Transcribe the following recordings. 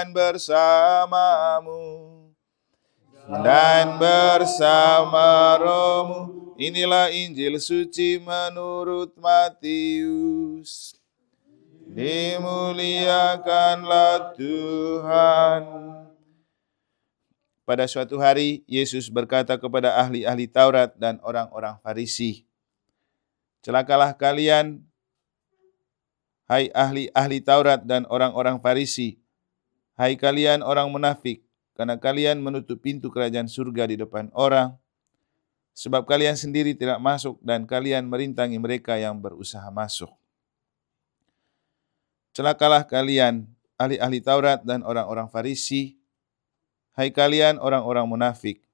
Tuhan bersamamu dan bersama rohmu. Inilah Injil suci menurut Matius. Dimuliakanlah Tuhan. Pada suatu hari, Yesus berkata kepada ahli-ahli Taurat dan orang-orang Farisi, "Celakalah kalian, hai ahli-ahli Taurat dan orang-orang Farisi, hai kalian orang munafik, karena kalian menutup pintu kerajaan surga di depan orang, sebab kalian sendiri tidak masuk dan kalian merintangi mereka yang berusaha masuk. Celakalah kalian, ahli-ahli Taurat dan orang-orang Farisi, hai kalian orang-orang munafik,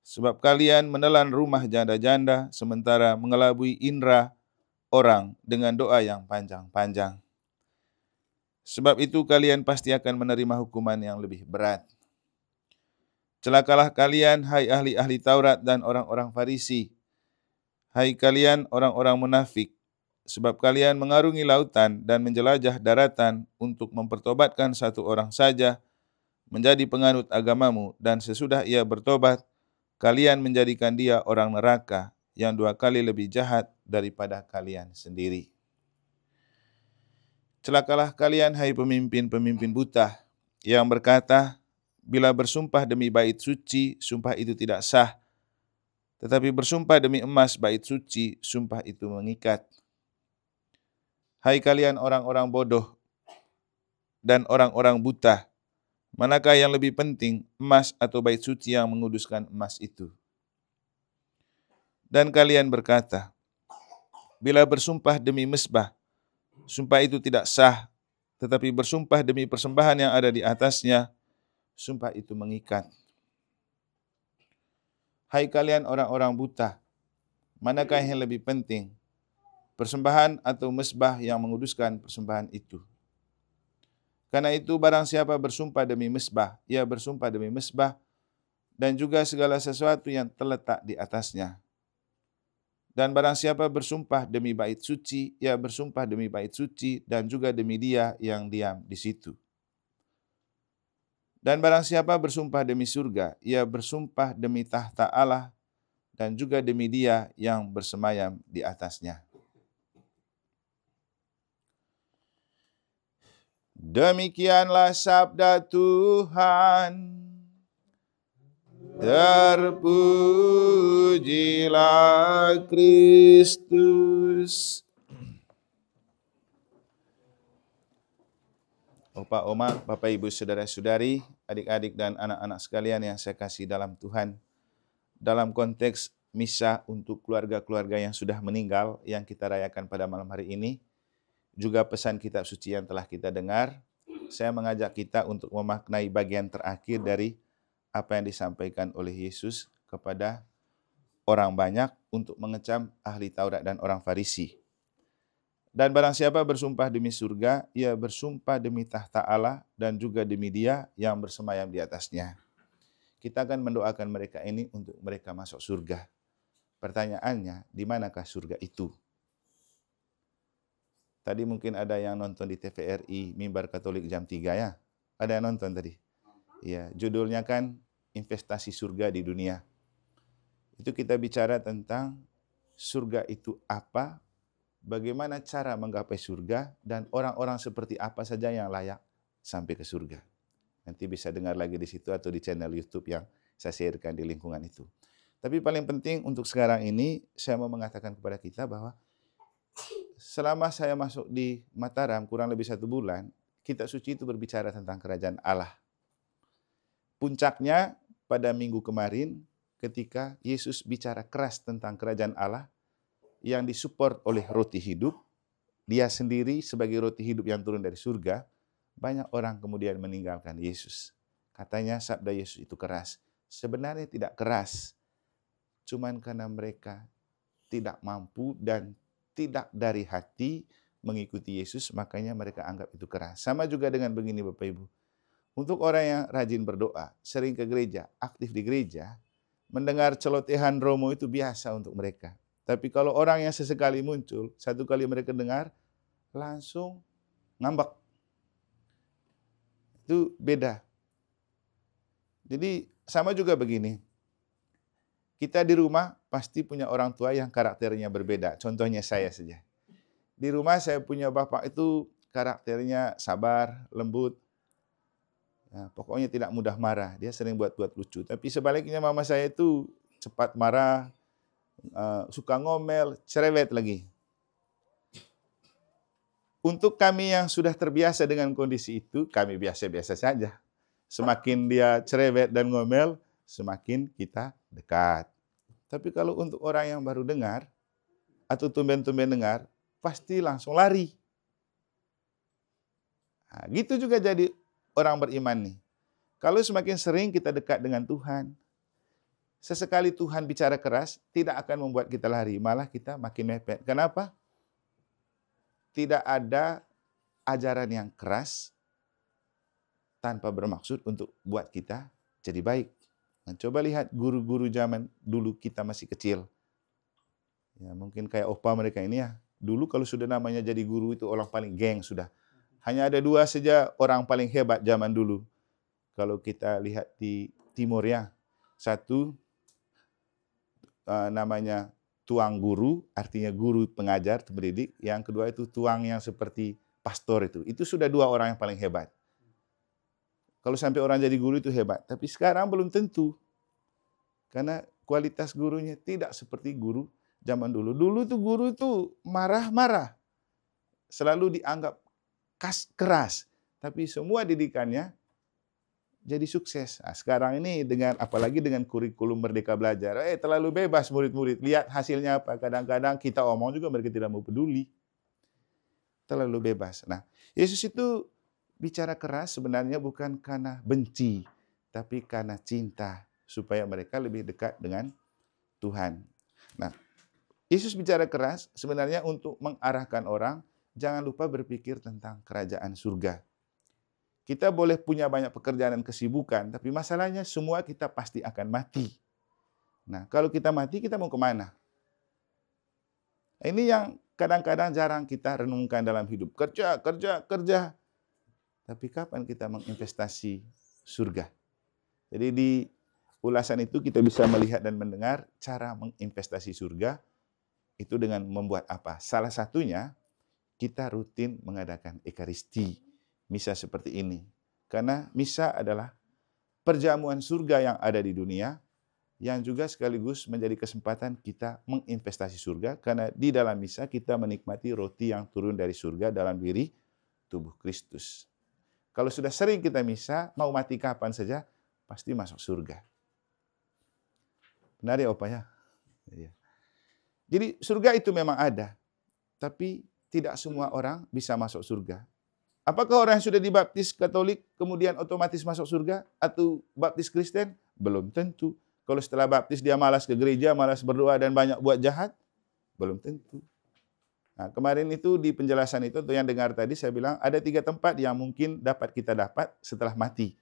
sebab kalian menelan rumah janda-janda sementara mengelabui indera orang dengan doa yang panjang-panjang. Sebab itu kalian pasti akan menerima hukuman yang lebih berat. Celakalah kalian, hai ahli-ahli Taurat dan orang-orang Farisi, hai kalian orang-orang munafik, sebab kalian mengarungi lautan dan menjelajah daratan untuk mempertobatkan satu orang saja menjadi penganut agamamu, dan sesudah ia bertobat, kalian menjadikan dia orang neraka yang 2 kali lebih jahat daripada kalian sendiri. Celakalah kalian, hai pemimpin-pemimpin buta, yang berkata, bila bersumpah demi bait suci, sumpah itu tidak sah, tetapi bersumpah demi emas bait suci, sumpah itu mengikat. Hai kalian orang-orang bodoh dan orang-orang buta, manakah yang lebih penting, emas atau bait suci yang menguduskan emas itu? Dan kalian berkata, bila bersumpah demi mezbah, sumpah itu tidak sah, tetapi bersumpah demi persembahan yang ada di atasnya, sumpah itu mengikat. Hai kalian orang-orang buta, manakah yang lebih penting, persembahan atau mezbah yang menguduskan persembahan itu? Karena itu barang siapa bersumpah demi mezbah, ia bersumpah demi mezbah dan juga segala sesuatu yang terletak di atasnya. Dan barang siapa bersumpah demi bait suci, ia bersumpah demi bait suci dan juga demi dia yang diam di situ. Dan barang siapa bersumpah demi surga, ia bersumpah demi tahta Allah dan juga demi dia yang bersemayam di atasnya. Demikianlah sabda Tuhan. Terpujilah Kristus. Opa, oma, bapak, ibu, saudara-saudari, adik-adik dan anak-anak sekalian yang saya kasih dalam Tuhan. Dalam konteks misa untuk keluarga-keluarga yang sudah meninggal yang kita rayakan pada malam hari ini, juga pesan kitab suci yang telah kita dengar, saya mengajak kita untuk memaknai bagian terakhir dari apa yang disampaikan oleh Yesus kepada orang banyak untuk mengecam ahli Taurat dan orang Farisi. Dan barang siapa bersumpah demi surga, ia bersumpah demi tahta Allah dan juga demi dia yang bersemayam di atasnya. Kita akan mendoakan mereka ini untuk mereka masuk surga. Pertanyaannya, di manakah surga itu? Tadi mungkin ada yang nonton di TVRI Mimbar Katolik jam 3 ya. Ada yang nonton tadi? Ya, judulnya kan investasi surga di dunia. Itu kita bicara tentang surga itu apa, bagaimana cara menggapai surga, dan orang-orang seperti apa saja yang layak sampai ke surga. Nanti bisa dengar lagi di situ atau di channel YouTube yang saya sharekan di lingkungan itu. Tapi paling penting untuk sekarang ini, saya mau mengatakan kepada kita bahwa selama saya masuk di Mataram kurang lebih 1 bulan, kitab suci itu berbicara tentang kerajaan Allah. Puncaknya pada minggu kemarin ketika Yesus bicara keras tentang kerajaan Allah yang disupport oleh roti hidup, dia sendiri sebagai roti hidup yang turun dari surga, banyak orang kemudian meninggalkan Yesus. Katanya sabda Yesus itu keras. Sebenarnya tidak keras, cuman karena mereka tidak mampu dan tidak dari hati mengikuti Yesus, makanya mereka anggap itu keras. Sama juga dengan begini Bapak Ibu. Untuk orang yang rajin berdoa, sering ke gereja, aktif di gereja, mendengar celotehan Romo itu biasa untuk mereka. Tapi kalau orang yang sesekali muncul, 1 kali mereka dengar, langsung ngambek. Itu beda. Jadi sama juga begini. Kita di rumah pasti punya orang tua yang karakternya berbeda. Contohnya saya saja. Di rumah saya punya bapak itu karakternya sabar, lembut. Ya, pokoknya tidak mudah marah. Dia sering buat-buat lucu. Tapi sebaliknya mama saya itu cepat marah, suka ngomel, cerewet lagi. Untuk kami yang sudah terbiasa dengan kondisi itu, kami biasa-biasa saja. Semakin dia cerewet dan ngomel, semakin kita dekat. Tapi kalau untuk orang yang baru dengar, atau tumben-tumben dengar, pasti langsung lari. Nah, gitu juga jadi orang beriman nih. Kalau semakin sering kita dekat dengan Tuhan, sesekali Tuhan bicara keras, tidak akan membuat kita lari, malah kita makin mepet. Kenapa? Tidak ada ajaran yang keras tanpa bermaksud untuk buat kita jadi baik. Nah, coba lihat guru-guru zaman dulu kita masih kecil. Ya, mungkin kayak opa mereka ini ya. Dulu kalau sudah namanya jadi guru itu orang paling geng sudah. Hanya ada 2 saja orang paling hebat zaman dulu. Kalau kita lihat di Timur ya. Satu namanya tuang guru, artinya guru pengajar, pendidik. Yang kedua itu tuang yang seperti pastor itu. Itu sudah 2 orang yang paling hebat. Kalau sampai orang jadi guru itu hebat. Tapi sekarang belum tentu. Karena kualitas gurunya tidak seperti guru zaman dulu. Dulu tuh guru itu marah-marah. Selalu dianggap keras. Tapi semua didikannya jadi sukses. Nah, sekarang ini dengan apalagi dengan kurikulum Merdeka Belajar, terlalu bebas murid-murid. Lihat hasilnya apa. Kadang-kadang kita omong juga mereka tidak mau peduli. Terlalu bebas. Nah, Yesus itu bicara keras sebenarnya bukan karena benci, tapi karena cinta supaya mereka lebih dekat dengan Tuhan. Nah, Yesus bicara keras sebenarnya untuk mengarahkan orang jangan lupa berpikir tentang kerajaan surga. Kita boleh punya banyak pekerjaan dan kesibukan, tapi masalahnya semua kita pasti akan mati. Nah, kalau kita mati, kita mau kemana? Ini yang kadang-kadang jarang kita renungkan dalam hidup. Kerja, kerja, kerja. Tapi kapan kita menginvestasi surga? Jadi di ulasan itu kita bisa melihat dan mendengar cara menginvestasi surga itu dengan membuat apa? Salah satunya kita rutin mengadakan ekaristi. Misa seperti ini. Karena misa adalah perjamuan surga yang ada di dunia yang juga sekaligus menjadi kesempatan kita menginvestasi surga karena di dalam misa kita menikmati roti yang turun dari surga dalam diri tubuh Kristus. Kalau sudah sering kita misa, mau mati kapan saja, pasti masuk surga. Benar ya Opa ya? Jadi surga itu memang ada, tapi tidak semua orang bisa masuk surga. Apakah orang yang sudah dibaptis Katolik kemudian otomatis masuk surga? Atau baptis Kristen? Belum tentu. Kalau setelah baptis dia malas ke gereja, malas berdoa dan banyak buat jahat? Belum tentu. Nah, kemarin itu di penjelasan itu, untuk yang dengar tadi saya bilang ada 3 tempat yang mungkin dapat kita dapat setelah mati.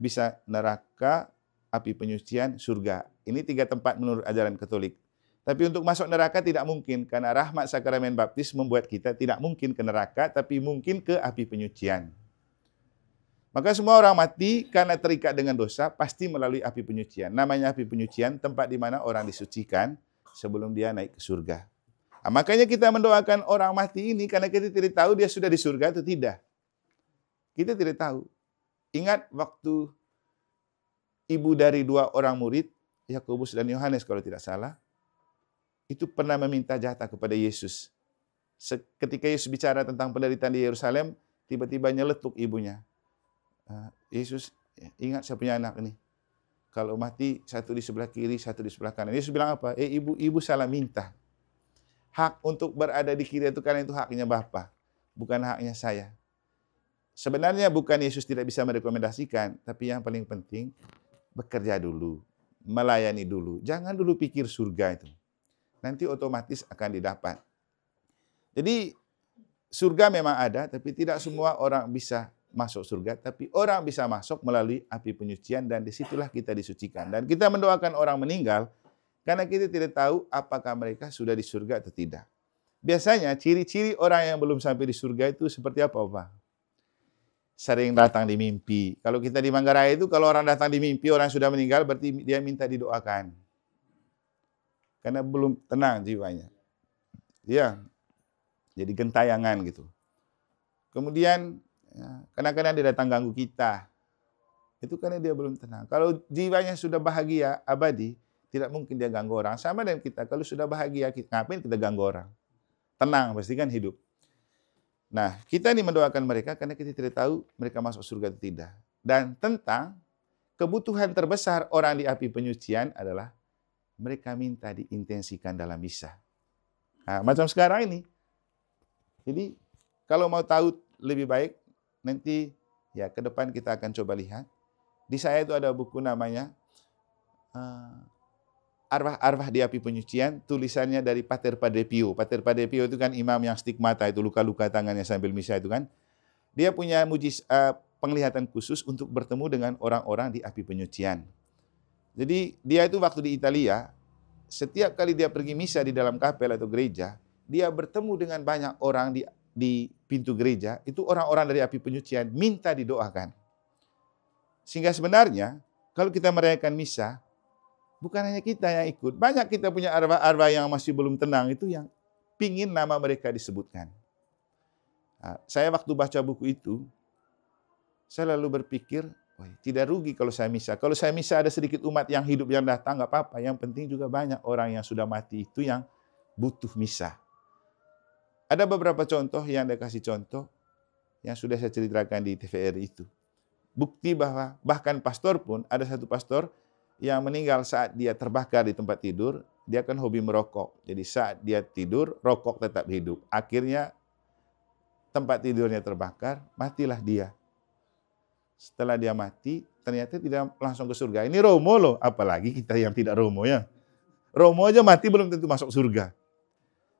Bisa neraka, api penyucian, surga. Ini 3 tempat menurut ajaran Katolik. Tapi untuk masuk neraka tidak mungkin, karena rahmat sakramen baptis membuat kita tidak mungkin ke neraka, tapi mungkin ke api penyucian. Maka semua orang mati karena terikat dengan dosa, pasti melalui api penyucian. Namanya api penyucian, tempat di mana orang disucikan sebelum dia naik ke surga. Nah, makanya kita mendoakan orang mati ini, karena kita tidak tahu dia sudah di surga atau tidak. Kita tidak tahu. Ingat waktu ibu dari 2 orang murid, Yakobus dan Yohanes kalau tidak salah, itu pernah meminta jatah kepada Yesus. Ketika Yesus bicara tentang penderitaan di Yerusalem, tiba-tiba nyeletuk ibunya. Yesus, ingat saya punya anak ini. Kalau mati, satu di sebelah kiri, satu di sebelah kanan. Yesus bilang apa? Ibu salah minta. Hak untuk berada di kiri itu karena itu haknya Bapa, bukan haknya saya. Sebenarnya bukan Yesus tidak bisa merekomendasikan, tapi yang paling penting, bekerja dulu, melayani dulu. Jangan dulu pikir surga itu. Nanti otomatis akan didapat. Jadi surga memang ada, tapi tidak semua orang bisa masuk surga, tapi orang bisa masuk melalui api penyucian dan disitulah kita disucikan. Dan kita mendoakan orang meninggal karena kita tidak tahu apakah mereka sudah di surga atau tidak. Biasanya ciri-ciri orang yang belum sampai di surga itu seperti apa, Pak? sering datang di mimpi. Kalau kita di Manggarai itu, kalau orang datang di mimpi, orang sudah meninggal, berarti dia minta didoakan. Karena belum tenang jiwanya. Ya, jadi gentayangan gitu. Kemudian, kadang-kadang dia datang ganggu kita. Itu karena dia belum tenang. Kalau jiwanya sudah bahagia, abadi, tidak mungkin dia ganggu orang. Sama dengan kita, kalau sudah bahagia, ngapain kita ganggu orang? Tenang, pasti kan hidup. Nah, kita ini mendoakan mereka karena kita tidak tahu mereka masuk surga atau tidak. Dan tentang kebutuhan terbesar orang di api penyucian adalah mereka minta diintensikan dalam misa. Nah, macam sekarang ini. Jadi, kalau mau tahu lebih baik, nanti ya ke depan kita akan coba lihat. Di saya itu ada buku namanya Arwah-Arwah di Api Penyucian, tulisannya dari Pater Padre Pio. Pater Padre Pio itu kan imam yang stigmata, itu luka-luka tangannya sambil misa itu kan. Dia punya penglihatan khusus untuk bertemu dengan orang-orang di api penyucian. Jadi dia itu waktu di Italia, setiap kali dia pergi misa di dalam kapel atau gereja, dia bertemu dengan banyak orang di pintu gereja, itu orang-orang dari api penyucian minta didoakan. Sehingga sebenarnya kalau kita merayakan misa, bukan hanya kita yang ikut, banyak kita punya arwah-arwah yang masih belum tenang, itu yang pingin nama mereka disebutkan. Nah, saya waktu baca buku itu, saya lalu berpikir, tidak rugi kalau saya misa. Kalau saya misa ada sedikit umat yang hidup yang datang, nggak apa-apa. Yang penting juga banyak orang yang sudah mati itu yang butuh misa. Ada beberapa contoh yang saya kasih contoh, yang sudah saya ceritakan di TVRI itu. Bukti bahwa bahkan pastor pun, ada satu pastor yang meninggal saat dia terbakar di tempat tidur, dia kan hobi merokok. Jadi saat dia tidur, rokok tetap hidup. Akhirnya tempat tidurnya terbakar, matilah dia. Setelah dia mati, ternyata tidak langsung ke surga. Ini Romo loh, apalagi kita yang tidak Romo ya. Romo aja mati belum tentu masuk surga.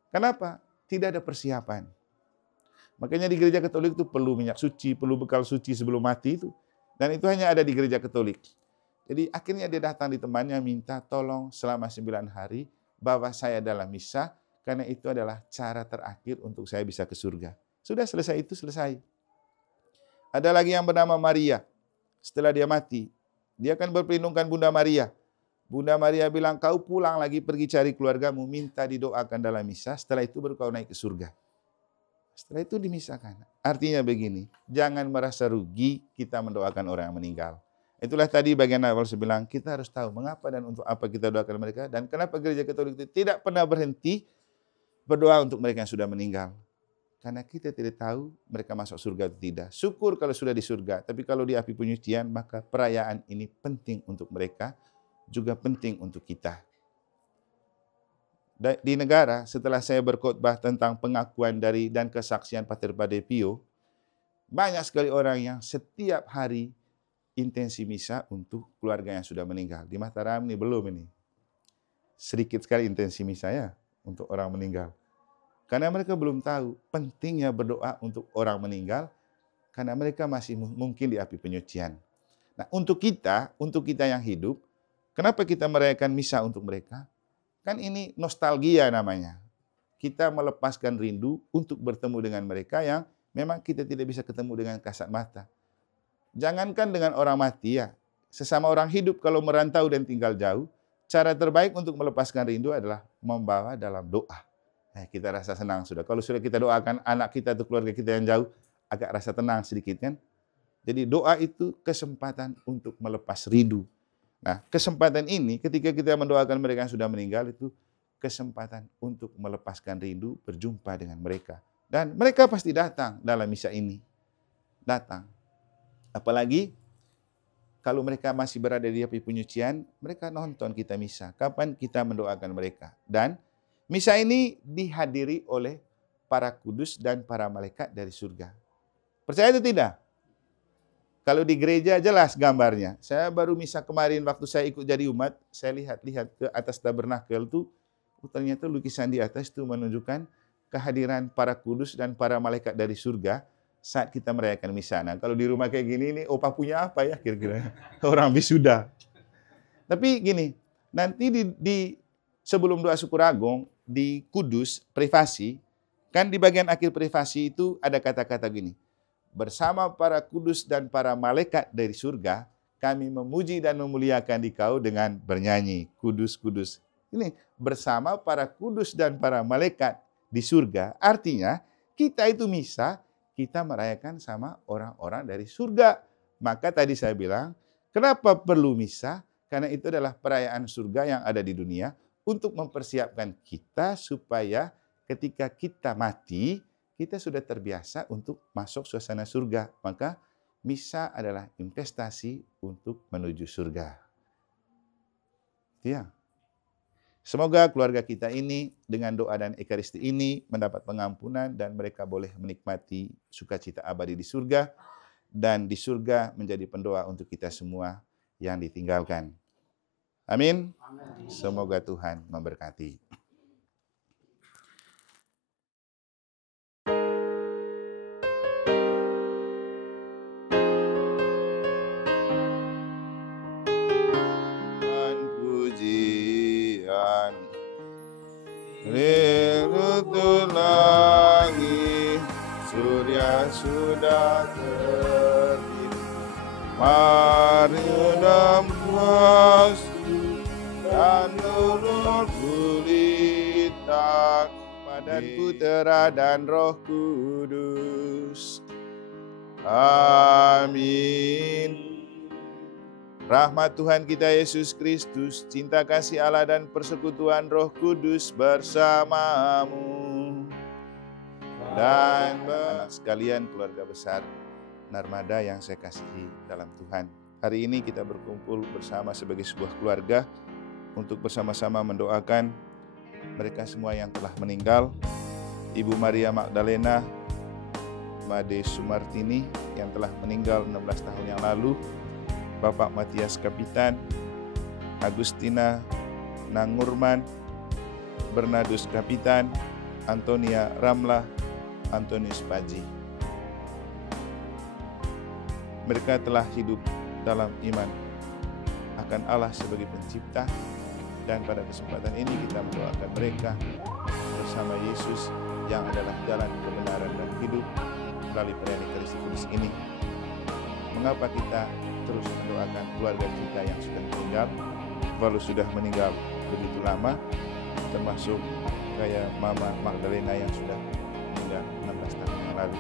Kenapa? Tidak ada persiapan. Makanya di gereja Katolik itu perlu minyak suci, perlu bekal suci sebelum mati itu. Dan itu hanya ada di gereja Katolik. Jadi akhirnya dia datang di temannya minta tolong selama 9 hari bawa saya dalam misa karena itu adalah cara terakhir untuk saya bisa ke surga. Sudah selesai itu selesai. Ada lagi yang bernama Maria. Setelah dia mati, dia akan berperlindungkan Bunda Maria. Bunda Maria bilang, kau pulang lagi pergi cari keluargamu, minta didoakan dalam misa, setelah itu baru kau naik ke surga. Setelah itu dimisakan. Artinya begini, jangan merasa rugi kita mendoakan orang yang meninggal. Itulah tadi bagian awal saya bilang, kita harus tahu mengapa dan untuk apa kita doakan mereka, dan kenapa gereja Katolik itu tidak pernah berhenti berdoa untuk mereka yang sudah meninggal. Karena kita tidak tahu mereka masuk surga atau tidak. Syukur kalau sudah di surga, tapi kalau di api penyucian, maka perayaan ini penting untuk mereka, juga penting untuk kita. Di negara, setelah saya berkhotbah tentang pengakuan dari dan kesaksian Pater Padre Pio, banyak sekali orang yang setiap hari intensi misa untuk keluarga yang sudah meninggal. Di Mataram ini belum ini. Sedikit sekali intensi misa ya untuk orang meninggal. Karena mereka belum tahu pentingnya berdoa untuk orang meninggal karena mereka masih mungkin di api penyucian. Nah, untuk kita yang hidup, kenapa kita merayakan misa untuk mereka? Kan ini nostalgia namanya. Kita melepaskan rindu untuk bertemu dengan mereka yang memang kita tidak bisa ketemu dengan kasat mata. Jangankan dengan orang mati ya, sesama orang hidup kalau merantau dan tinggal jauh, cara terbaik untuk melepaskan rindu adalah membawa dalam doa. Kita rasa senang sudah. Kalau sudah kita doakan anak kita atau keluarga kita yang jauh, agak rasa tenang sedikit kan. Jadi doa itu kesempatan untuk melepas rindu. Nah, kesempatan ini ketika kita mendoakan mereka yang sudah meninggal itu kesempatan untuk melepaskan rindu berjumpa dengan mereka. Dan mereka pasti datang dalam misa ini. Datang. Apalagi kalau mereka masih berada di api penyucian, mereka nonton kita misa. Kapan kita mendoakan mereka. Dan misa ini dihadiri oleh para kudus dan para malaikat dari surga. Percaya itu tidak? Kalau di gereja jelas gambarnya. Saya baru misa kemarin waktu saya ikut jadi umat, saya lihat ke atas tabernakel itu, ternyata lukisan di atas itu menunjukkan kehadiran para kudus dan para malaikat dari surga saat kita merayakan misa. Nah, kalau di rumah kayak gini, ini opa punya apa ya kira-kira? Orang wisuda. Tapi gini, nanti sebelum doa syukur agung, di Kudus, privasi, kan di bagian akhir privasi itu ada kata-kata gini, bersama para kudus dan para malaikat dari surga, kami memuji dan memuliakan Dikau dengan bernyanyi, kudus, kudus. Ini bersama para kudus dan para malaikat di surga, artinya kita itu misa, kita merayakan sama orang-orang dari surga. Maka tadi saya bilang, kenapa perlu misa? Karena itu adalah perayaan surga yang ada di dunia untuk mempersiapkan kita supaya ketika kita mati, kita sudah terbiasa untuk masuk suasana surga. Maka misa adalah investasi untuk menuju surga. Ya. Semoga keluarga kita ini dengan doa dan ekaristi ini mendapat pengampunan dan mereka boleh menikmati sukacita abadi di surga. Dan di surga menjadi pendoa untuk kita semua yang ditinggalkan. Amin. Semoga Tuhan memberkati. Pujian Lirutul langit, surya sudah terbit, mari puas dan nurul gulita pada Putera dan Roh Kudus. Amin. Rahmat Tuhan kita Yesus Kristus, cinta kasih Allah dan persekutuan Roh Kudus bersamamu. Dan anak sekalian keluarga besar Narmada yang saya kasihi dalam Tuhan. Hari ini kita berkumpul bersama sebagai sebuah keluarga untuk bersama-sama mendoakan mereka semua yang telah meninggal. Ibu Maria Magdalena Made Sumartini yang telah meninggal 16 tahun yang lalu. Bapak Matias Kapitan, Agustina Nangurman, Bernardus Kapitan, Antonia Ramlah, Antonius Paji. Mereka telah hidup dalam iman akan Allah sebagai pencipta, dan pada kesempatan ini kita mendoakan mereka bersama Yesus yang adalah jalan kebenaran dan hidup melalui perayaan Ekaristi Kudus ini. Mengapa kita terus mendoakan keluarga kita yang sudah meninggal, walau sudah meninggal begitu lama, termasuk kayak Mama Magdalena yang sudah meninggal 16 tahun yang lalu.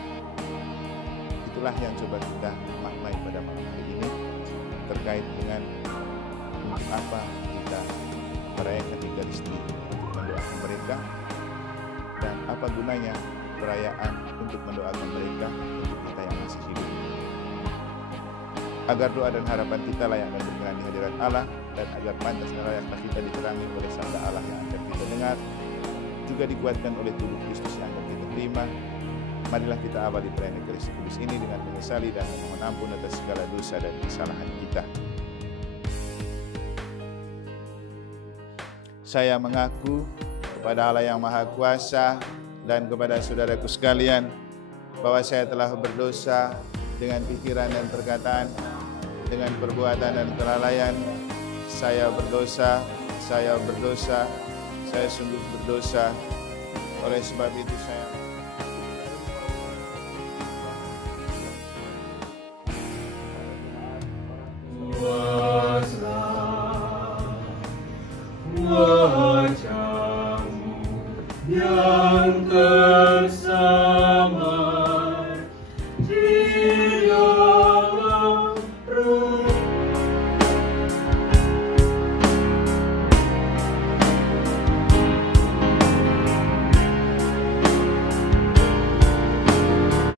Itulah yang coba kita maknai pada malam hari ini terkait dengan untuk apa kita merayakan Ekaristi untuk mendoakan mereka, dan apa gunanya perayaan untuk mendoakan mereka untuk kita yang masih hidup. Agar doa dan harapan kita layak dan berkenan di hadirat Allah, dan agar pantas dan layaklah kita diterangi oleh sabda Allah yang akan kita dengar, juga dikuatkan oleh tubuh Kristus yang akan kita terima. Marilah kita abadi perayaan Ekaristi Kudus ini dengan menyesali dan memohon ampun atas segala dosa dan kesalahan kita. Saya mengaku kepada Allah yang Maha Kuasa dan kepada saudaraku sekalian bahwa saya telah berdosa dengan pikiran dan perkataan, dengan perbuatan dan kelalaian. Saya berdosa, saya sungguh berdosa. Oleh sebab itu saya wajah-Mu yang tersayang.